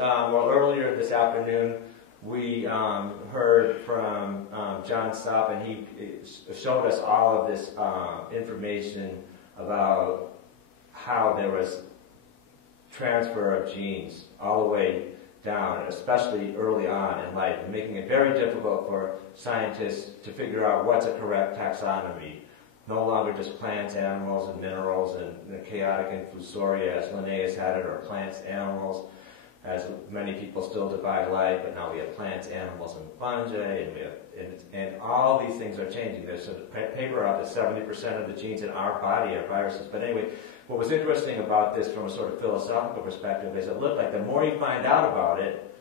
earlier this afternoon, we heard from John Sopp, and he showed us all of this information about how there was transfer of genes all the way down, especially early on in life, and making it very difficult for scientists to figure out what's a correct taxonomy. No longer just plants, animals, and minerals, and chaotic infusoria, as Linnaeus had it, or plants, animals, as many people still divide life, but now we have plants, animals, and fungi, and all these things are changing. There's a paper out that 70% of the genes in our body are viruses. But anyway, what was interesting about this from a sort of philosophical perspective is it looked like the more you find out about it,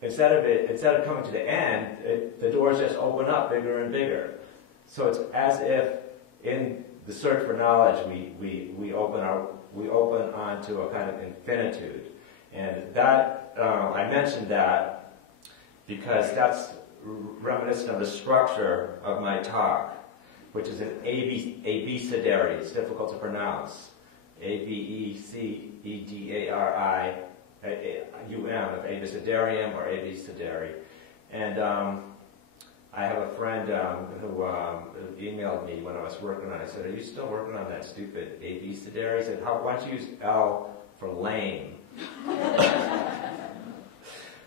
instead of coming to the end, the doors just open up bigger and bigger. So it's as if in the search for knowledge, we open onto a kind of infinitude. And that, I mentioned that because that's reminiscent of the structure of my talk, which is an Abecedarium. It's difficult to pronounce. Abecedarium, of Abecedarium or Abecedarium. And I have a friend who emailed me when I was working on it. I said, "Are you still working on that stupid Abecedarium?" I said, "Why don't you use L for lame?"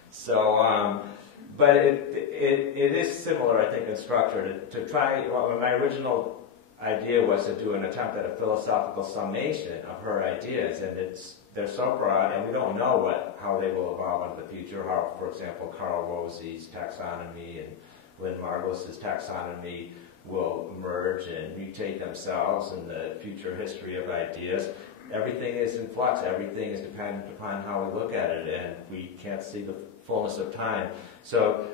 So, but it is similar, I think, in structure. To try, well, my original idea was to do an attempt at a philosophical summation of her ideas, and they're so broad, and we don't know how they will evolve into the future. How, for example, Carl Rosie's taxonomy and Lynn Margulis' taxonomy will merge and mutate themselves in the future history of ideas. Everything is in flux. Everything is dependent upon how we look at it, and we can't see the fullness of time. So,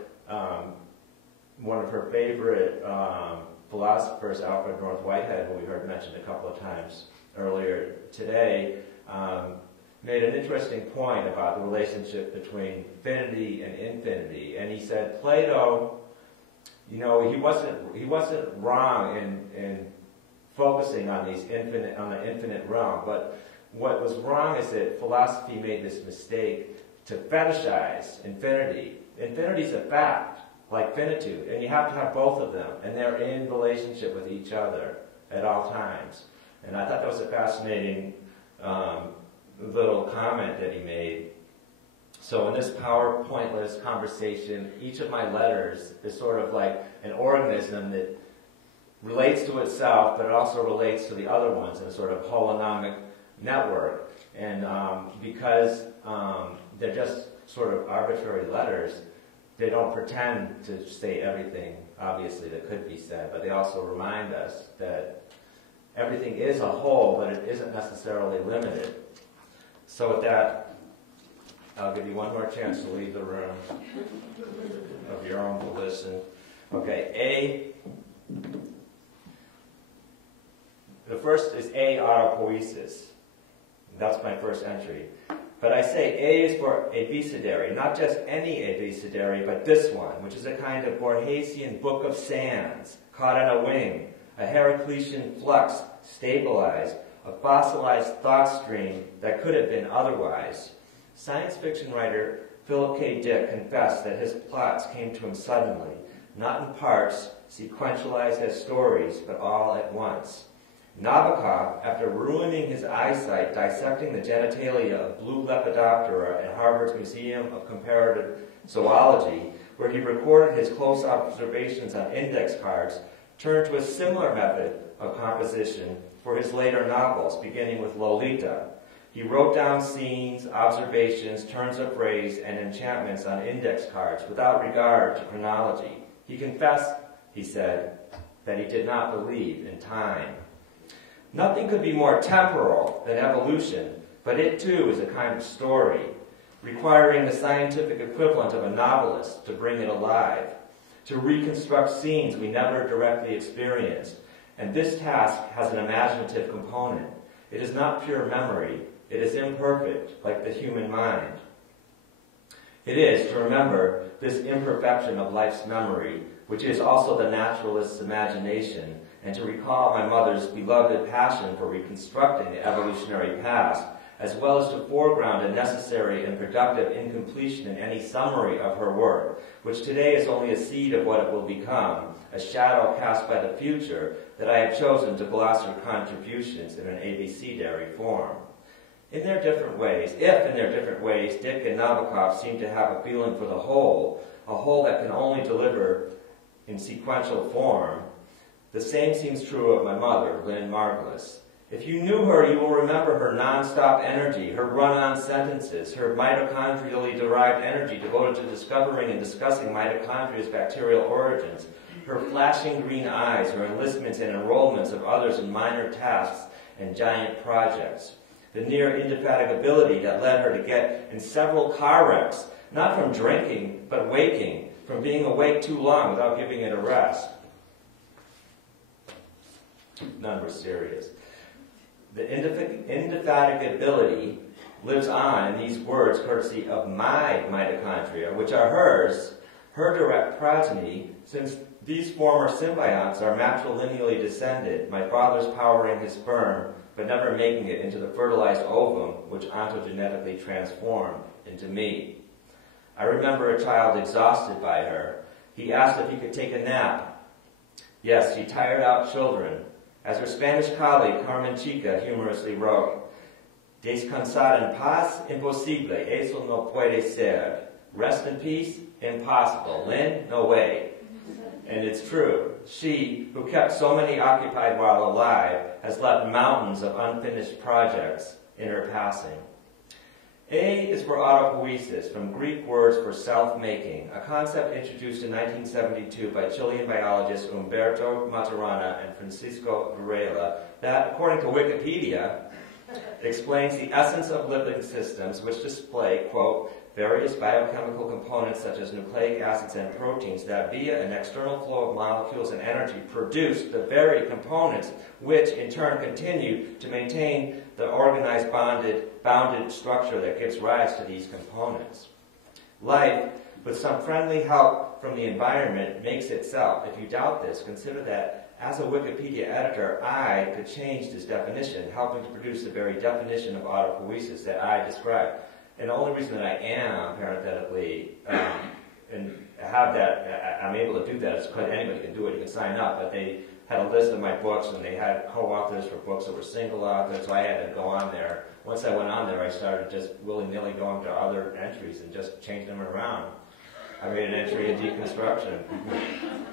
one of her favorite philosophers, Alfred North Whitehead, who we heard mentioned a couple of times earlier today, made an interesting point about the relationship between finity and infinity. And he said Plato, he wasn't wrong in focusing on the infinite realm, but what was wrong is that philosophy made this mistake to fetishize infinity. Infinity is a fact, like finitude, and you have to have both of them, and they're in relationship with each other at all times. And I thought that was a fascinating little comment that he made. So in this PowerPointless conversation, each of my letters is sort of like an organism that relates to itself, but it also relates to the other ones in a sort of holonomic network. And because they're just sort of arbitrary letters, they don't pretend to say everything, obviously, that could be said, but they also remind us that everything is a whole, but it isn't necessarily limited. So with that, I'll give you one more chance to leave the room of your own volition. Okay, the first is A, autopoiesis. That's my first entry. But I say A is for Abecedarium, not just any Abecedarium, but this one, which is a kind of Borgesian book of sands, caught on a wing, a Heraclitean flux, stabilized, a fossilized thought stream that could have been otherwise. Science fiction writer Philip K. Dick confessed that his plots came to him suddenly, not in parts, sequentialized as stories, but all at once. Nabokov, after ruining his eyesight dissecting the genitalia of blue Lepidoptera at Harvard's Museum of Comparative Zoology, where he recorded his close observations on index cards, turned to a similar method of composition for his later novels, beginning with Lolita. He wrote down scenes, observations, turns of phrase, and enchantments on index cards without regard to chronology. He confessed, he said, that he did not believe in time. Nothing could be more temporal than evolution, but it too is a kind of story, requiring the scientific equivalent of a novelist to bring it alive, to reconstruct scenes we never directly experienced. And this task has an imaginative component. It is not pure memory. It is imperfect, like the human mind. It is, to remember, this imperfection of life's memory, which is also the naturalist's imagination, and to recall my mother's beloved passion for reconstructing the evolutionary past as well as to foreground a necessary and productive incompletion in any summary of her work, which today is only a seed of what it will become, a shadow cast by the future, that I have chosen to gloss her contributions in an abecedary form. In their different ways, Dick and Nabokov seem to have a feeling for the whole, a whole that can only deliver in sequential form, the same seems true of my mother, Lynn Margulis. If you knew her, you will remember her non-stop energy, her run-on sentences, her mitochondrially derived energy devoted to discovering and discussing mitochondria's bacterial origins, her flashing green eyes, her enlistments and enrollments of others in minor tasks and giant projects, the near indefatigability that led her to get in several car wrecks, not from drinking, but waking, from being awake too long without giving it a rest. None were serious. The indefatigability lives on in these words courtesy of my mitochondria, which are hers, her direct progeny, since these former symbionts are matrilineally descended, my father's powering his sperm, but never making it into the fertilized ovum, which ontogenetically transformed into me. I remember a child exhausted by her. He asked if he could take a nap. Yes, she tired out children. As her Spanish colleague, Carmen Chica, humorously wrote, "Descansar en paz, imposible, eso no puede ser. Rest in peace, impossible. Lynn, no way." And it's true. She, who kept so many occupied while alive, has left mountains of unfinished projects in her passing. A is for autopoiesis, from Greek words for self-making, a concept introduced in 1972 by Chilean biologists Umberto Maturana and Francisco Varela that, according to Wikipedia, explains the essence of living systems which display, quote, various biochemical components such as nucleic acids and proteins that via an external flow of molecules and energy produce the very components which in turn continue to maintain the organized bounded structure that gives rise to these components. Life, with some friendly help from the environment, makes itself. If you doubt this, consider that as a Wikipedia editor, I could change this definition, helping to produce the very definition of autopoiesis that I described. And the only reason that I am, parenthetically, and have that, I'm able to do that is because anybody can do it, you can sign up, but they had a list of my books and they had co-authors for books that were single authors, so I had to go on there. Once I went on there, I started just willy-nilly going to other entries and just changing them around. I made an entry in deconstruction.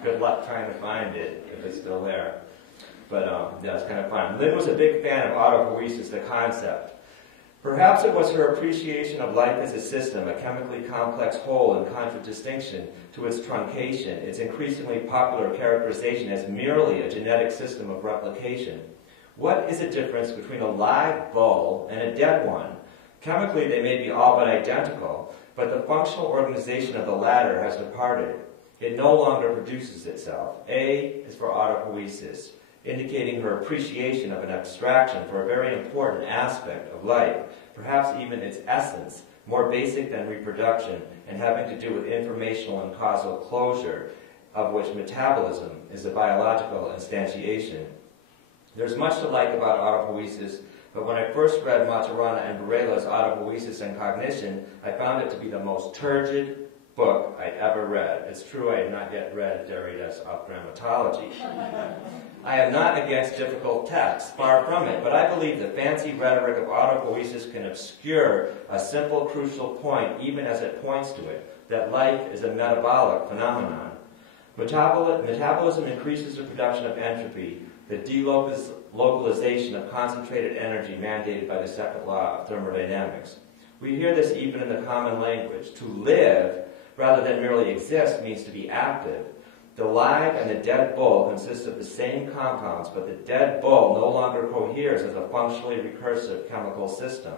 Good luck trying to find it if it's still there. But yeah, it's kind of fun. Lynn was a big fan of autopoiesis, the concept. Perhaps it was her appreciation of life as a system, a chemically complex whole in contradistinction to its truncation, its increasingly popular characterization as merely a genetic system of replication. What is the difference between a live bull and a dead one? Chemically, they may be all but identical, but the functional organization of the latter has departed. It no longer produces itself. A is for autopoiesis, indicating her appreciation of an abstraction for a very important aspect of life, perhaps even its essence, more basic than reproduction, and having to do with informational and causal closure, of which metabolism is a biological instantiation. There's much to like about autopoiesis, but when I first read Maturana and Varela's Autopoiesis and Cognition, I found it to be the most turgid book I'd ever read. It's true I had not yet read Derrida's Grammatology. I am not against difficult texts, far from it, but I believe the fancy rhetoric of autopoiesis can obscure a simple, crucial point, even as it points to it, that life is a metabolic phenomenon. Metabolism increases the production of entropy, the delocalization of concentrated energy mandated by the second law of thermodynamics. We hear this even in the common language. To live, rather than merely exist, means to be active. The live and the dead bull consist of the same compounds, but the dead bull no longer coheres as a functionally recursive chemical system.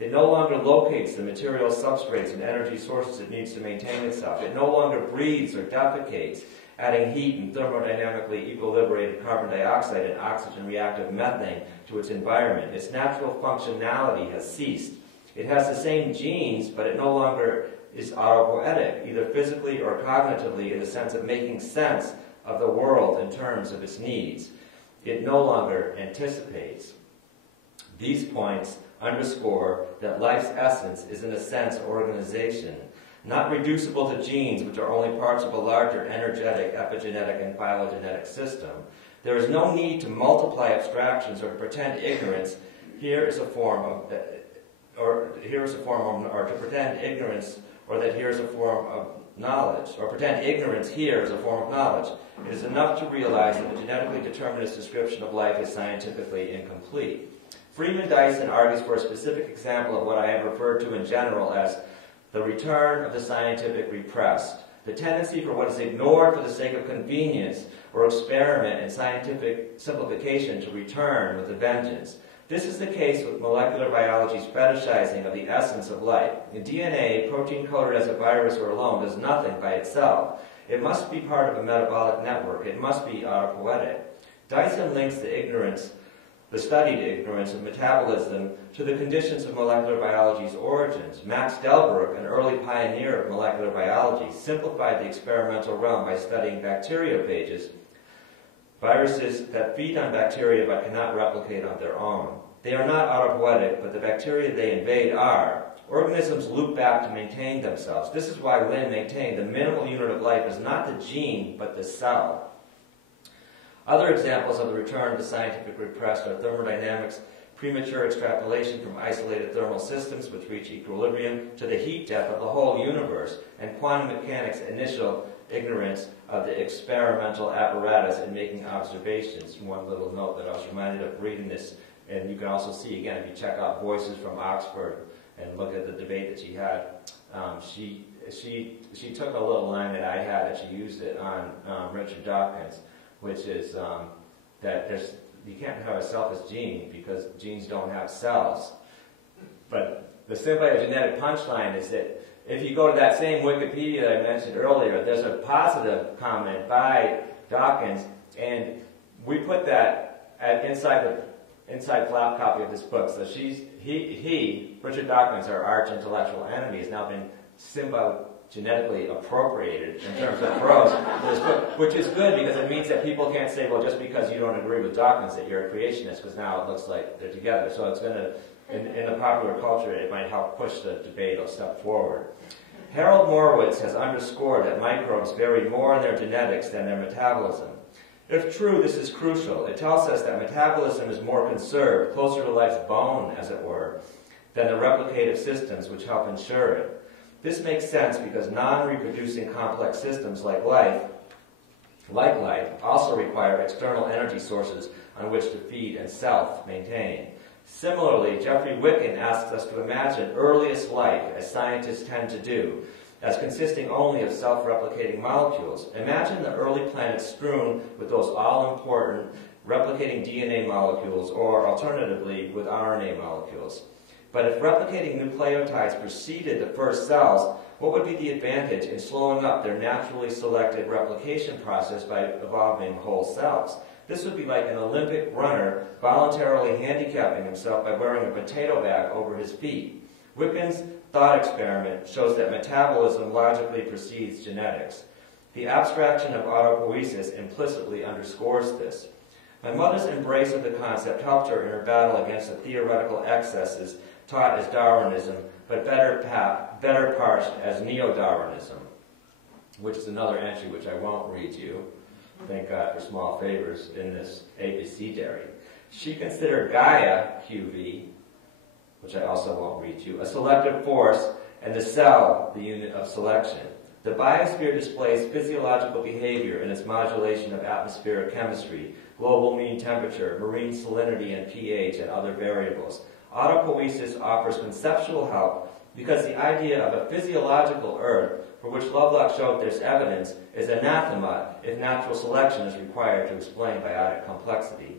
It no longer locates the material substrates and energy sources it needs to maintain itself. It no longer breathes or defecates, adding heat and thermodynamically equilibrated carbon dioxide and oxygen-reactive methane to its environment. Its natural functionality has ceased. It has the same genes, but it no longer is autopoietic, either physically or cognitively, in the sense of making sense of the world in terms of its needs. It no longer anticipates. These points underscore that life's essence is in a sense organization, not reducible to genes which are only parts of a larger energetic, epigenetic, and phylogenetic system. There is no need to multiply abstractions or to pretend ignorance. Here is a form of, or to pretend ignorance, or that here is a form of knowledge, or pretend ignorance here is a form of knowledge. It is enough to realize that the genetically determinist description of life is scientifically incomplete. Freeman Dyson argues for a specific example of what I have referred to in general as the return of the scientific repressed, the tendency for what is ignored for the sake of convenience or experiment and scientific simplification to return with a vengeance. This is the case with molecular biology's fetishizing of the essence of life. In DNA, protein coded as a virus or alone does nothing by itself. It must be part of a metabolic network. It must be autopoietic. Dyson links the studied ignorance of metabolism to the conditions of molecular biology's origins. Max Delbruck, an early pioneer of molecular biology, simplified the experimental realm by studying bacteriophages, viruses that feed on bacteria but cannot replicate on their own. They are not autopoietic, but the bacteria they invade are. Organisms loop back to maintain themselves. This is why Lynn maintained the minimal unit of life is not the gene, but the cell. Other examples of the return of the scientific repressed are thermodynamics, premature extrapolation from isolated thermal systems which reach equilibrium to the heat death of the whole universe, and quantum mechanics' initial ignorance of the experimental apparatus in making observations. One little note that I was reminded of reading this, and you can also see, again, if you check out Voices from Oxford and look at the debate that she had, she took a little line that I had and she used it on Richard Dawkins, which is that you can't have a selfish gene because genes don't have cells. But the symbiogenetic punchline is that if you go to that same Wikipedia that I mentioned earlier, there's a positive comment by Dawkins, and we put that inside flap copy of this book. So Richard Dawkins, our arch intellectual enemy, has now been symbiogenetically appropriated in terms of prose for this book, which is good because it means that people can't say, well, just because you don't agree with Dawkins that you're a creationist, because now it looks like they're together. So it's going to, in the popular culture, it might help push the debate a step forward. Harold Morowitz has underscored that microbes vary more in their genetics than their metabolism. If true, this is crucial. It tells us that metabolism is more conserved, closer to life's bone, as it were, than the replicative systems which help ensure it. This makes sense because non-reproducing complex systems like life, also require external energy sources on which to feed and self-maintain. Similarly, Jeffrey Wicken asks us to imagine earliest life, as scientists tend to do, as consisting only of self-replicating molecules. Imagine the early planets strewn with those all-important replicating DNA molecules, or alternatively, with RNA molecules. But if replicating nucleotides preceded the first cells, what would be the advantage in slowing up their naturally selected replication process by evolving whole cells? This would be like an Olympic runner voluntarily handicapping himself by wearing a potato bag over his feet. Wicken's thought experiment shows that metabolism logically precedes genetics. The abstraction of autopoiesis implicitly underscores this. My mother's embrace of the concept helped her in her battle against the theoretical excesses taught as Darwinism, but better parsed as neo-Darwinism, which is another entry which I won't read you. Thank God for small favors in this Abecedarium. She considered Gaia, QV, which I also won't read you, a selective force, and the cell, the unit of selection. The biosphere displays physiological behavior in its modulation of atmospheric chemistry, global mean temperature, marine salinity and pH, and other variables. Autopoiesis offers conceptual help because the idea of a physiological Earth, for which Lovelock showed there's evidence, is anathema if natural selection is required to explain biotic complexity.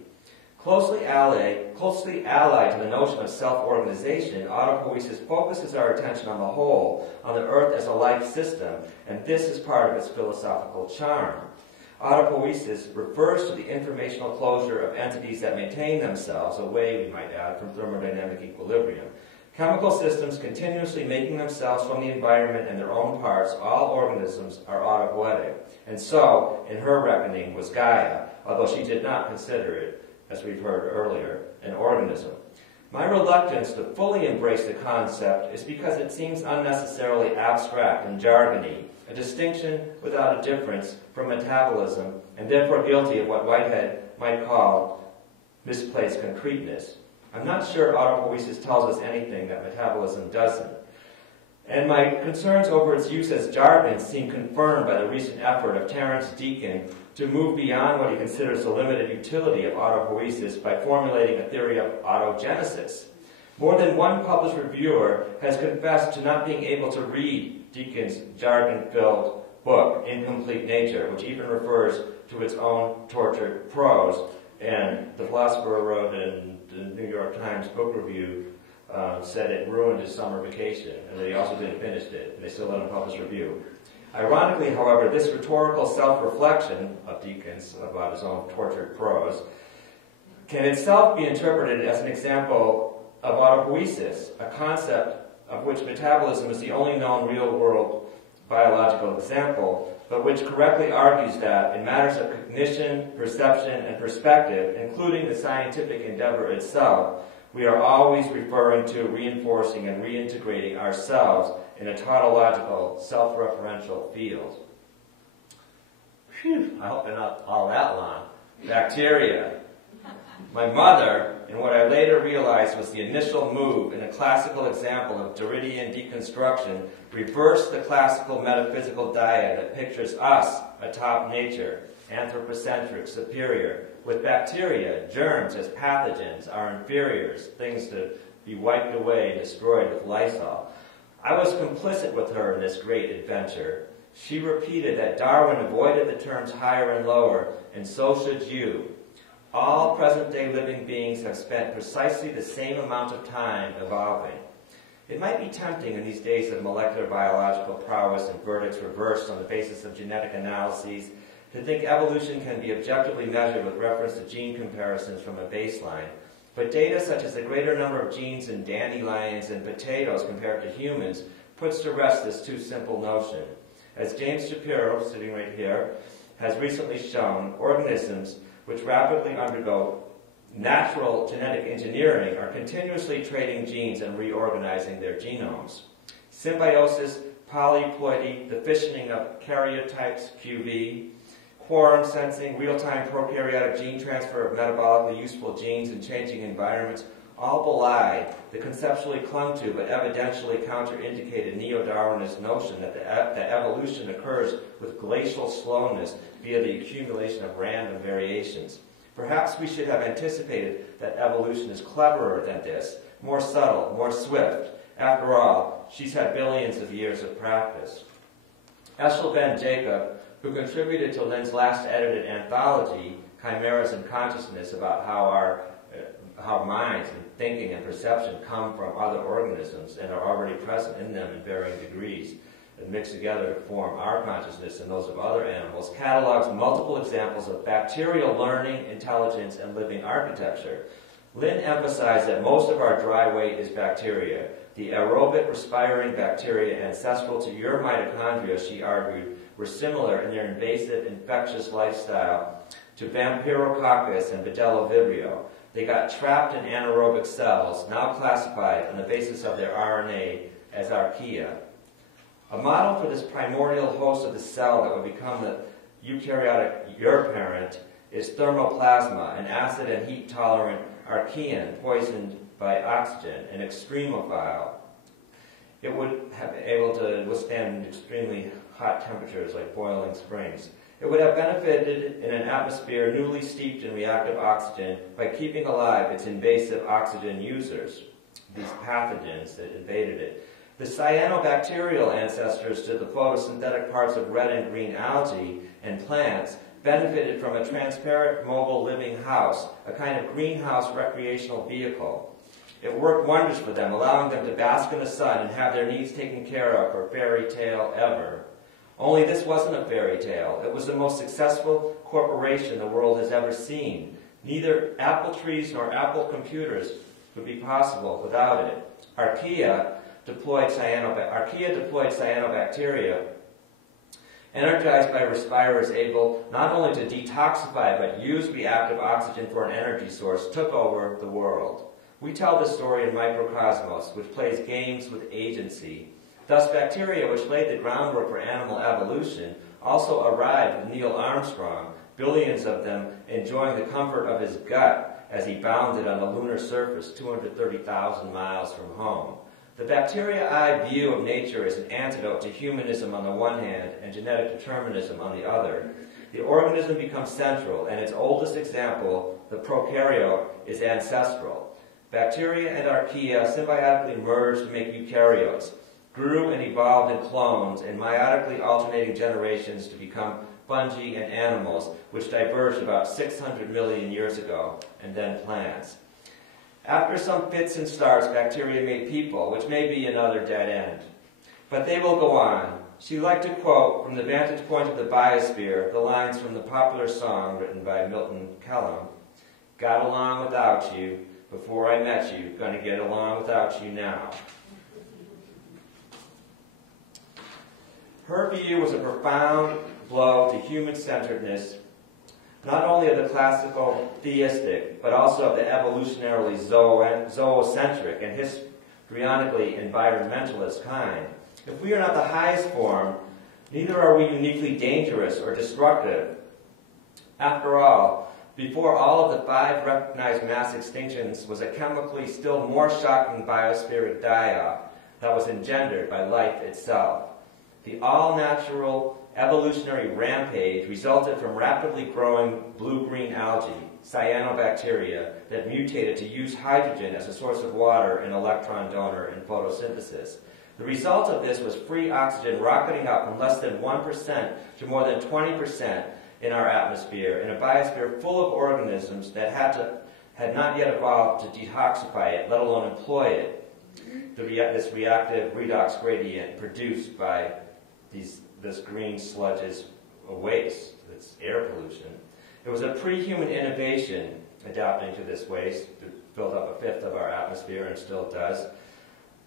Closely allied to the notion of self-organization, autopoiesis focuses our attention on the whole, on the Earth as a life system, and this is part of its philosophical charm. Autopoiesis refers to the informational closure of entities that maintain themselves, away, we might add, from thermodynamic equilibrium. Chemical systems continuously making themselves from the environment and their own parts, all organisms are autopoietic. And so, in her reckoning, was Gaia, although she did not consider it, as we've heard earlier, an organism. My reluctance to fully embrace the concept is because it seems unnecessarily abstract and jargony, a distinction without a difference from metabolism, and therefore guilty of what Whitehead might call misplaced concreteness. I'm not sure autopoiesis tells us anything that metabolism doesn't. And my concerns over its use as jargon seem confirmed by the recent effort of Terence Deacon to move beyond what he considers the limited utility of autopoiesis by formulating a theory of autogenesis. More than one published reviewer has confessed to not being able to read Deacon's jargon-filled book, Incomplete Nature, which even refers to its own tortured prose. And the philosopher wrote in the New York Times Book Review said it ruined his summer vacation, and that he also didn't finish it, and they still let him publish a review. Ironically, however, this rhetorical self-reflection of Deacon's about his own tortured prose can itself be interpreted as an example of autopoiesis, a concept of which metabolism is the only known real-world biological example, but which correctly argues that in matters of cognition, perception, and perspective, including the scientific endeavor itself, we are always referring to, reinforcing, and reintegrating ourselves in a tautological, self-referential field. Phew, I hope they're not all that long. Bacteria. My mother, in what I later realized was the initial move in a classical example of Derridian deconstruction, reversed the classical metaphysical diad that pictures us atop nature, anthropocentric, superior, with bacteria, germs as pathogens, our inferiors, things to be wiped away and destroyed with Lysol. I was complicit with her in this great adventure. She repeated that Darwin avoided the terms higher and lower, and so should you. All present-day living beings have spent precisely the same amount of time evolving. It might be tempting in these days of molecular biological prowess and verdicts reversed on the basis of genetic analyses to think evolution can be objectively measured with reference to gene comparisons from a baseline. But data such as the greater number of genes in dandelions and potatoes compared to humans puts to rest this too simple notion. As James Shapiro, sitting right here, has recently shown, organisms which rapidly undergo natural genetic engineering are continuously trading genes and reorganizing their genomes. Symbiosis, polyploidy, the fissioning of karyotypes, QV, quorum sensing, real-time prokaryotic gene transfer of metabolically useful genes in changing environments all belie the conceptually clung to but evidentially counterindicated neo-Darwinist notion that evolution occurs with glacial slowness via the accumulation of random variations. Perhaps we should have anticipated that evolution is cleverer than this, more subtle, more swift. After all, she's had billions of years of practice. Eshel Ben Jacob, who contributed to Lynn's last edited anthology, Chimeras and Consciousness, about how minds and thinking and perception come from other organisms and are already present in them in varying degrees and mix together to form our consciousness and those of other animals, catalogs multiple examples of bacterial learning, intelligence, and living architecture. Lynn emphasized that most of our dry weight is bacteria. The aerobic respiring bacteria ancestral to your mitochondria, she argued, were similar in their invasive, infectious lifestyle to Vampirococcus and Vitello-vibrio. They got trapped in anaerobic cells, now classified on the basis of their RNA as archaea. A model for this primordial host of the cell that would become the eukaryotic parent is thermoplasma, an acid and heat-tolerant archaean poisoned by oxygen, an extremophile. It would have been able to withstand extremely hot temperatures like boiling springs. It would have benefited in an atmosphere newly steeped in reactive oxygen by keeping alive its invasive oxygen users, these pathogens that invaded it. The cyanobacterial ancestors to the photosynthetic parts of red and green algae and plants benefited from a transparent mobile living house, a kind of greenhouse recreational vehicle. It worked wonders for them, allowing them to bask in the sun and have their needs taken care of for fairy tale ever. Only this wasn't a fairy tale. It was the most successful corporation the world has ever seen. Neither apple trees nor Apple computers would be possible without it. Archaea deployed cyanobacteria, energized by respirers able not only to detoxify but use reactive oxygen for an energy source, took over the world. We tell this story in microcosmos, which plays games with agency. Thus, bacteria, which laid the groundwork for animal evolution, also arrived with Neil Armstrong, billions of them enjoying the comfort of his gut as he bounded on the lunar surface 230,000 miles from home. The bacteria-eyed view of nature is an antidote to humanism on the one hand and genetic determinism on the other. The organism becomes central, and its oldest example, the prokaryote, is ancestral. Bacteria and archaea symbiotically merged to make eukaryotes, grew and evolved in clones in meiotically alternating generations to become fungi and animals, which diverged about 600 million years ago, and then plants. After some fits and starts, bacteria made people, which may be another dead end. But they will go on. She liked to quote, from the vantage point of the biosphere, the lines from the popular song written by Milton Kelham, "Got along without you, before I met you, gonna get along without you now." Her view was a profound blow to human-centeredness, not only of the classical theistic, but also of the evolutionarily zoocentric and histrionically environmentalist kind. If we are not the highest form, neither are we uniquely dangerous or destructive. After all, before all of the 5 recognized mass extinctions was a chemically still more shocking biospheric die-off that was engendered by life itself. The all-natural evolutionary rampage resulted from rapidly growing blue-green algae, cyanobacteria, that mutated to use hydrogen as a source of water and electron donor in photosynthesis. The result of this was free oxygen rocketing up from less than 1% to more than 20% in our atmosphere, in a biosphere full of organisms that had not yet evolved to detoxify it, let alone employ it. This reactive redox gradient produced by this green sludge is a waste. It's air pollution. It was a pre-human innovation adapting to this waste. It built up 1/5 of our atmosphere and still does.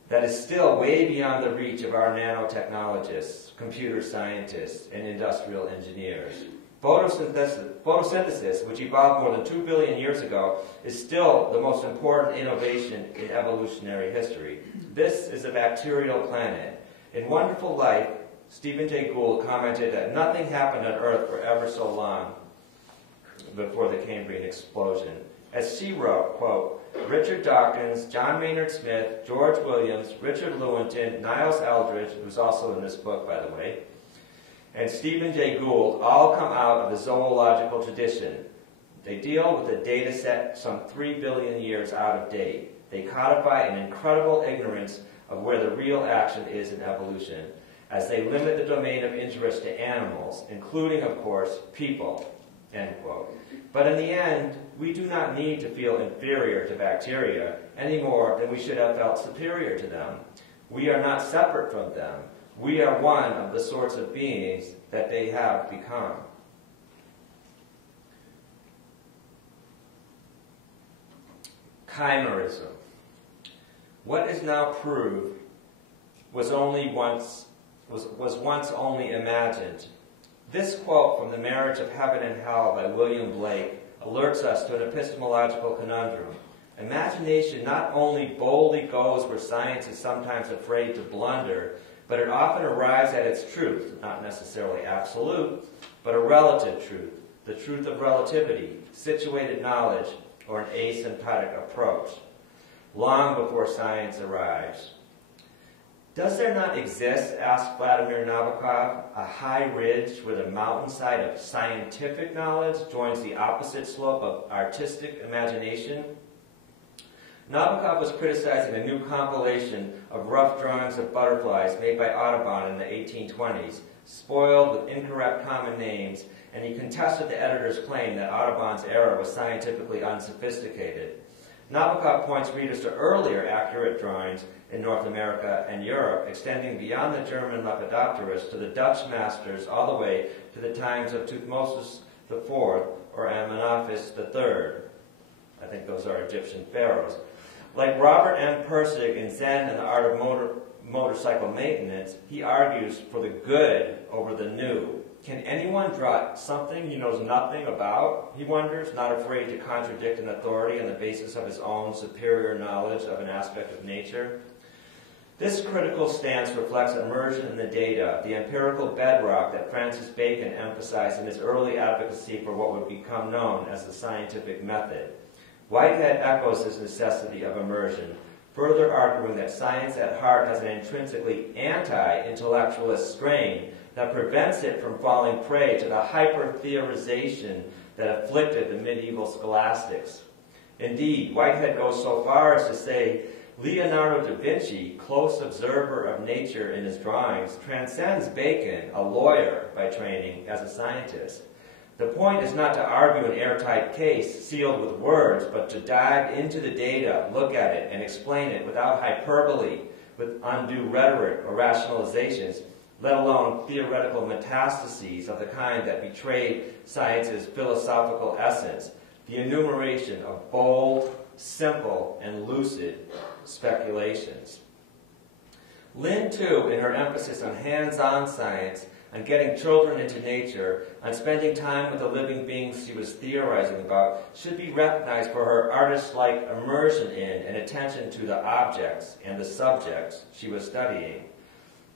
That is still way beyond the reach of our nanotechnologists, computer scientists, and industrial engineers. Photosynthesis, which evolved more than 2 billion years ago, is still the most important innovation in evolutionary history. This is a bacterial planet. In Wonderful Life, Stephen Jay Gould commented that nothing happened on Earth for ever so long before the Cambrian explosion. As she wrote, quote, Richard Dawkins, John Maynard Smith, George Williams, Richard Lewontin, Niles Eldredge, who's also in this book, by the way, and Stephen Jay Gould all come out of the zoological tradition. They deal with a data set some 3 billion years out of date. They codify an incredible ignorance of where the real action is in evolution, as they limit the domain of interest to animals, including, of course, people, end quote. But in the end, we do not need to feel inferior to bacteria any more than we should have felt superior to them. We are not separate from them. We are one of the sorts of beings that they have become. Chimerism. What is now proved was once only imagined. This quote from The Marriage of Heaven and Hell by William Blake alerts us to an epistemological conundrum. Imagination not only boldly goes where science is sometimes afraid to blunder, but it often arrives at its truth, not necessarily absolute, but a relative truth, the truth of relativity, situated knowledge, or an asymptotic approach, long before science arrives. Does there not exist, asked Vladimir Nabokov, a high ridge where the mountainside of scientific knowledge joins the opposite slope of artistic imagination? Nabokov was criticizing a new compilation of rough drawings of butterflies made by Audubon in the 1820s, spoiled with incorrect common names, and he contested the editor's claim that Audubon's era was scientifically unsophisticated. Nabokov points readers to earlier accurate drawings in North America and Europe, extending beyond the German Lepidopterus to the Dutch masters all the way to the times of Thutmose IV or Amenophis III. I think those are Egyptian pharaohs. Like Robert M. Pirsig in Zen and the Art of Motorcycle Maintenance, he argues for the good over the new. Can anyone draw something he knows nothing about, he wonders, not afraid to contradict an authority on the basis of his own superior knowledge of an aspect of nature? This critical stance reflects immersion in the data, the empirical bedrock that Francis Bacon emphasized in his early advocacy for what would become known as the scientific method. Whitehead echoes this necessity of immersion, further arguing that science at heart has an intrinsically anti-intellectualist strain that prevents it from falling prey to the hyper-theorization that afflicted the medieval scholastics. Indeed, Whitehead goes so far as to say Leonardo da Vinci, close observer of nature in his drawings, transcends Bacon, a lawyer by training, as a scientist. The point is not to argue an airtight case sealed with words, but to dive into the data, look at it, and explain it without hyperbole, with undue rhetoric or rationalizations, let alone theoretical metastases of the kind that betrayed science's philosophical essence, the enumeration of bold, simple, and lucid speculations. Lynn, too, in her emphasis on hands-on science, on getting children into nature, on spending time with the living beings she was theorizing about, should be recognized for her artist-like immersion in and attention to the objects and the subjects she was studying.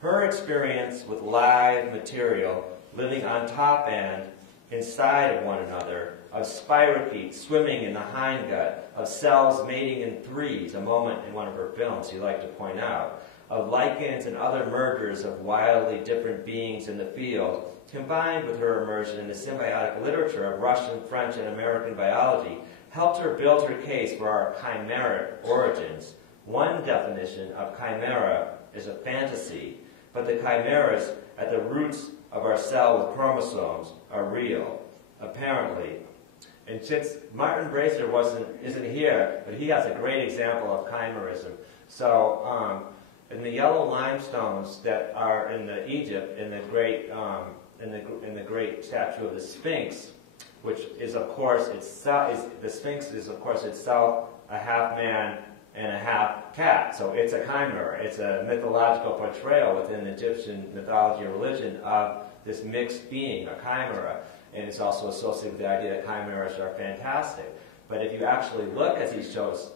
Her experience with live material living on top and inside of one another, of spirochetes swimming in the hindgut, of cells mating in threes, a moment in one of her films she liked to point out, of lichens and other mergers of wildly different beings in the field, combined with her immersion in the symbiotic literature of Russian, French, and American biology, helped her build her case for our chimeric origins. One definition of chimera is a fantasy, but the chimeras at the roots of our cell with chromosomes are real, apparently. And since Martin Bracer isn't here, but he has a great example of chimerism. So in the yellow limestones that are in Egypt, in the great statue of the Sphinx, which is of course itself, the Sphinx is of course itself a half man and a half cat. So it's a chimera. It's a mythological portrayal within Egyptian mythology or religion of this mixed being, a chimera. And it's also associated with the idea that chimeras are fantastic. But if you actually look, as he shows,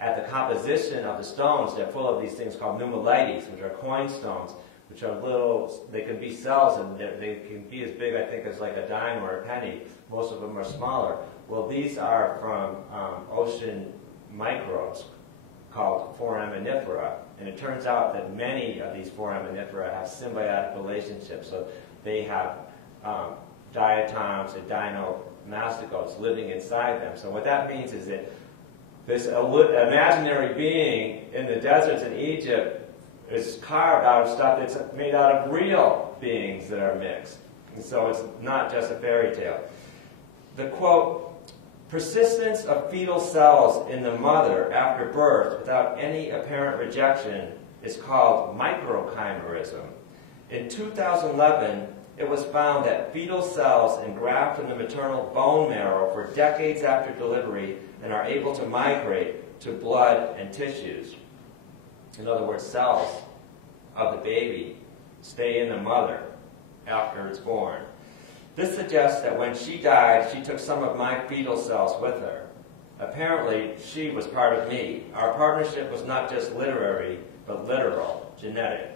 at the composition of the stones, they're full of these things called nummulites, which are coin stones, which are little, they can be cells, and they can be as big, I think, as like a dime or a penny. Most of them are smaller. Well, these are from ocean microbes called foraminifera. And it turns out that many of these foraminifera have symbiotic relationships. So they have diatoms and dinomastigotes living inside them. So what that means is that this imaginary being in the deserts in Egypt is carved out of stuff that's made out of real beings that are mixed. And so it's not just a fairy tale. The quote, persistence of fetal cells in the mother after birth without any apparent rejection is called microchimerism. In 2011, it was found that fetal cells engraft in the maternal bone marrow for decades after delivery and are able to migrate to blood and tissues. In other words, cells of the baby stay in the mother after it's born. This suggests that when she died, she took some of my fetal cells with her. Apparently, she was part of me. Our partnership was not just literary, but literal, genetic.